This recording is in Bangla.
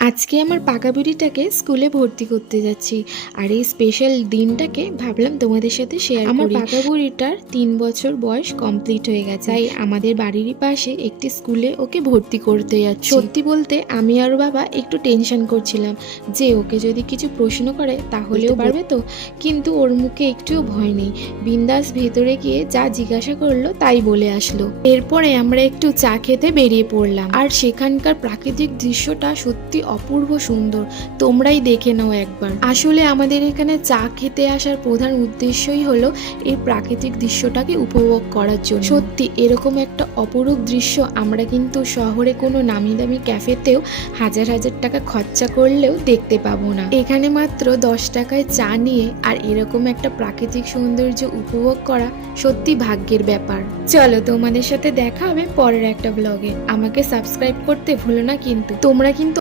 আজকে আমার পাকা বুড়িটাকে স্কুলে ভর্তি করতে যাচ্ছি, আর এই স্পেশাল দিনটাকে ভাবলাম তোমাদের সাথে শেয়ার করি। আমার পাকা বুড়িটার 3 বছর বয়স কমপ্লিট হয়ে গেছে, তাই আমাদের বাড়িরই পাশে একটি স্কুলে ওকে ভর্তি করতে যাচ্ছি। সত্যি বলতে আমি আর বাবা একটু টেনশন করছিলাম যে ওকে যদি কিছু প্রশ্ন করে তাহলেও পারবে তো, কিন্তু ওর মুখে একটুও ভয় নেই। বিন্দাস ভেতরে গিয়ে যা জিজ্ঞাসা করলো তাই বলে আসলো। এরপরে আমরা একটু চা খেতে বেরিয়ে পড়লাম, আর সেখানকার প্রাকৃতিক দৃশ্যটা সত্যি অপূর্ব সুন্দর, তোমরাই দেখে নাও একবার। আসলে আমাদের এখানে চা খেতে আসার প্রধান উদ্দেশ্যই হলো এই প্রাকৃতিক দৃশ্যটাকে উপভোগ করার জন্য। সত্যি এরকম একটা অপরূপ দৃশ্য আমরা কিন্তু শহরে কোনো নামি দামি ক্যাফেতেও হাজার হাজার টাকা খরচা করলেও দেখতে পাবো না। এখানে মাত্র 10 টাকায় চা নিয়ে আর এরকম একটা প্রাকৃতিক সৌন্দর্য উপভোগ করা সত্যি ভাগ্যের ব্যাপার। চলো তোমাদের সাথে দেখা হবে পরের একটা ব্লগে। আমাকে সাবস্ক্রাইব করতে ভুলো না কিন্তু। তোমরা কিন্তু